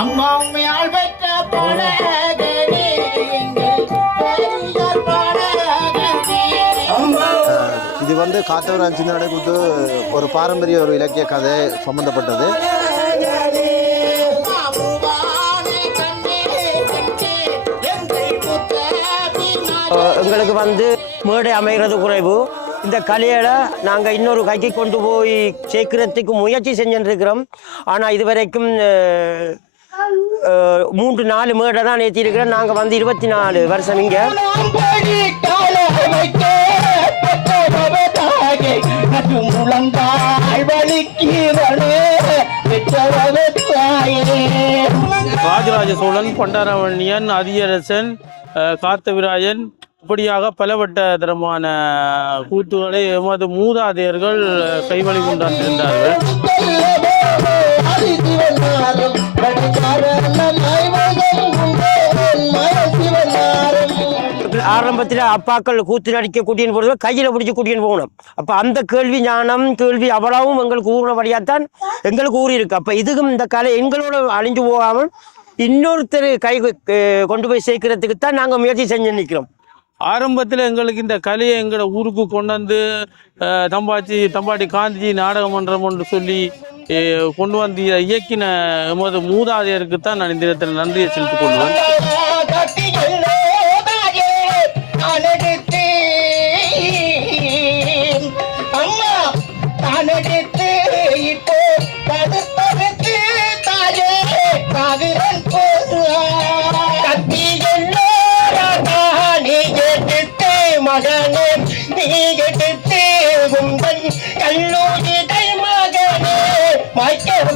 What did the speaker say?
அம்மா உண்மையால் பெற்ற பாடகனே. இது வந்து காத்தவரான் சிந்தனை குறித்து ஒரு பாரம்பரிய ஒரு இலக்கிய கதை சம்பந்தப்பட்டது. எங்களுக்கு வந்து மேடை அமைகிறது குறைவு. இந்த கலையில நாங்கள் இன்னொரு கைக்கு கொண்டு போய் சேர்க்கிறதுக்கு முயற்சி செஞ்சுருக்கிறோம் ஆனால் இதுவரைக்கும் மூன்று நாலு மேடை தான் ஏற்றிருக்கிறோம் நாங்கள் வந்து இருபத்தி நாலு வருஷம் இங்கே. ராஜராஜ சோழன் பண்டாரவண்ணியன் அதியரசன் காத்தவிராயன் இப்படியாக பலவட்ட தரமான கூத்துகளை எமது மூதாதையர்கள் கைவழி கொண்டாந்திருந்தார்கள் ஆரம்பத்தில் அப்பாக்கள் கூத்து நடிக்க கூட்டின்னு போகிறது கையில் பிடிச்சி கூட்டின்னு போகணும். அப்போ அந்த கேள்வி ஞானம் கேள்வி அவ்வளவும் எங்களுக்கு ஊறினபடியாகத்தான் எங்களுக்கு ஊறி இருக்கு அப்போ இதுக்கும் இந்த கலை எங்களோட அழிஞ்சு போகாமல் இன்னொருத்தர் கை கொண்டு போய் சேர்க்கறதுக்கு தான் நாங்கள் முயற்சி செஞ்சு நிற்கிறோம் ஆரம்பத்தில் எங்களுக்கு இந்த கலையை எங்களோட ஊருக்கு கொண்டு வந்து தம்பாச்சி தம்பாட்டி காந்திஜி நாடகமன்றம் என்று சொல்லி கொண்டு வந்து இயக்கின எமது மூதாதையருக்கு தான் நான் இந்த இடத்துல நன்றியை செலுத்திக் கொள்வேன் அனுடித்து இப்போ தடுத்தடுத்து தாயே காவிரன் கத்தி எல்லோரானே எடுத்து மகனே நீ எடுத்து கும்பன் கல்லூரி மகனே மயக்க